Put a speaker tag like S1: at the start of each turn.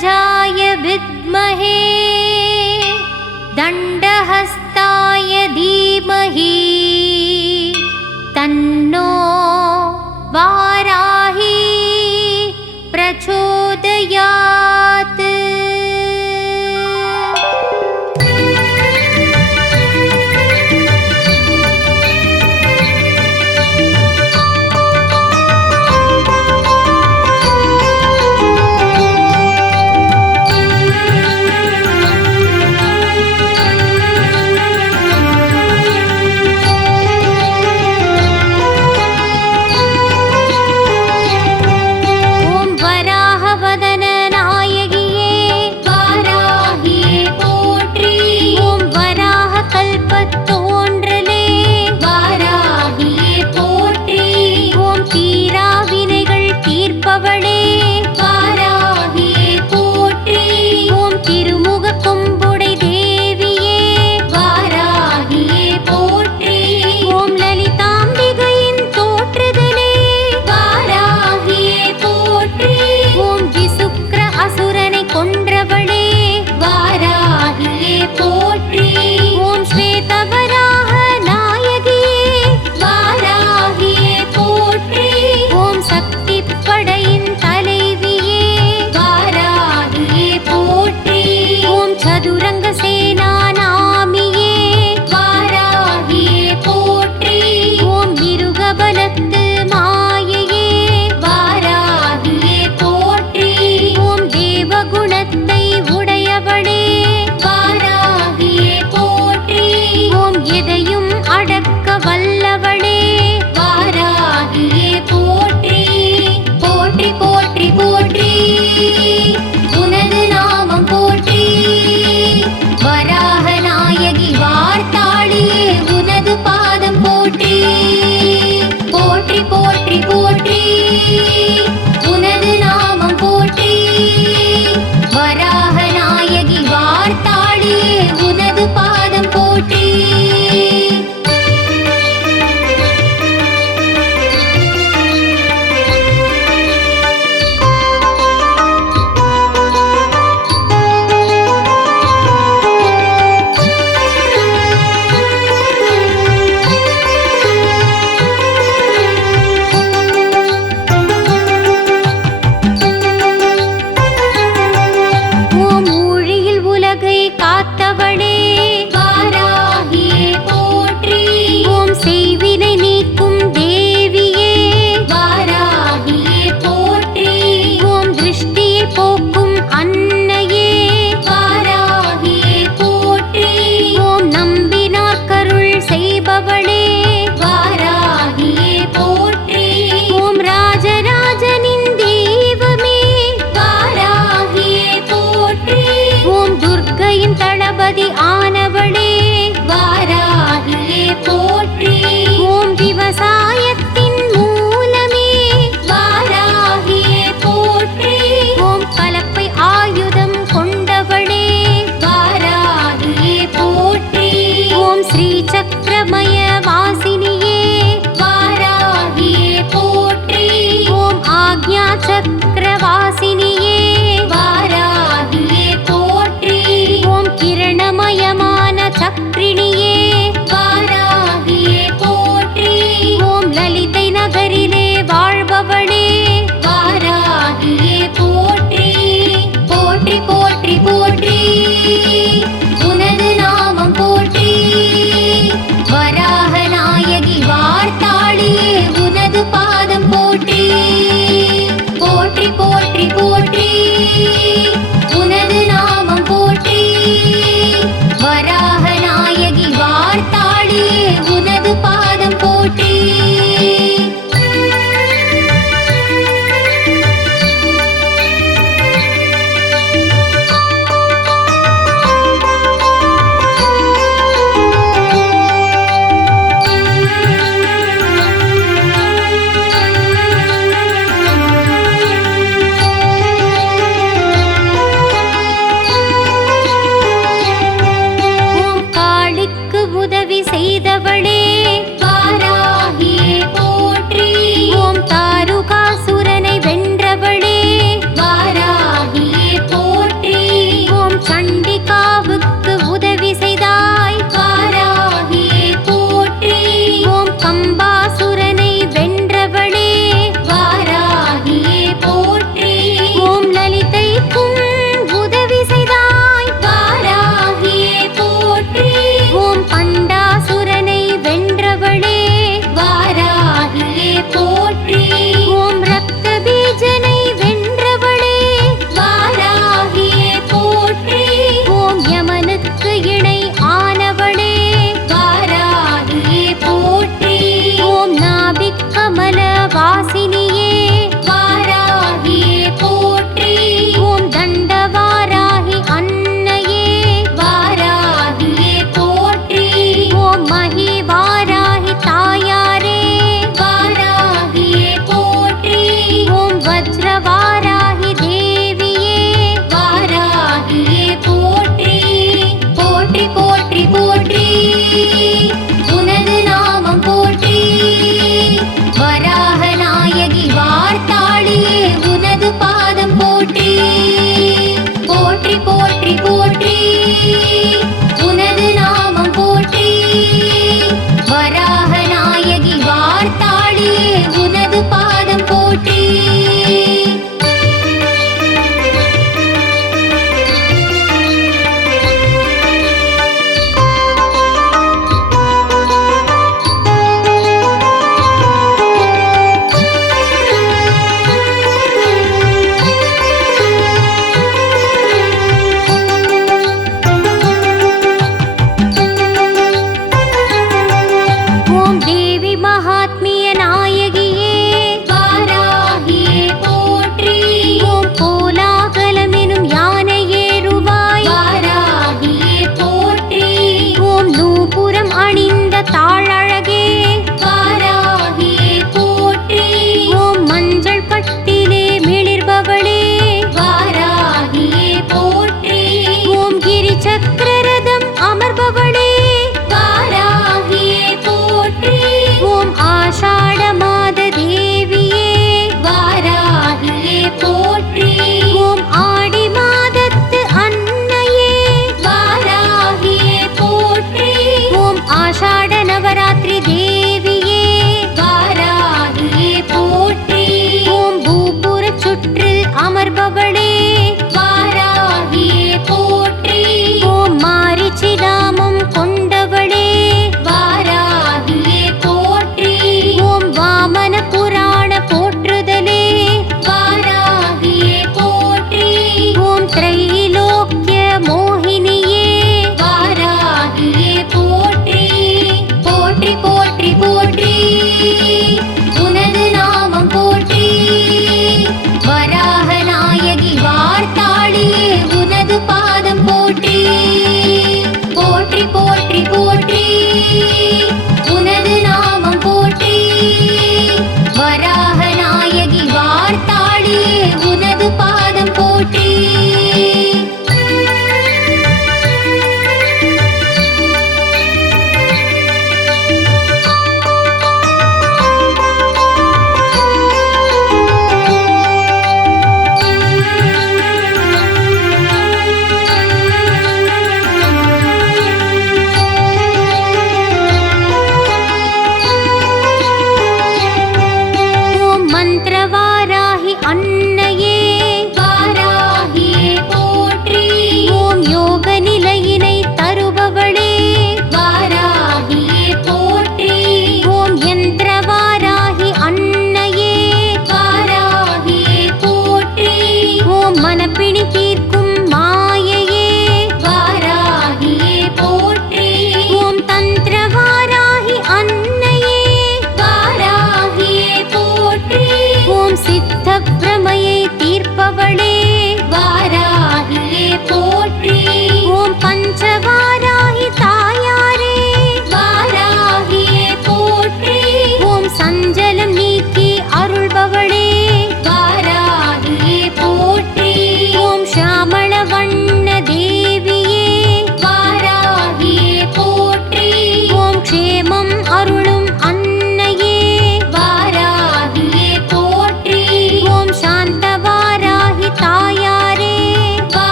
S1: जाय विद्महे दण्डहस्ताय धीमहि तन्नो वाराहि प्रचोदयात् அன்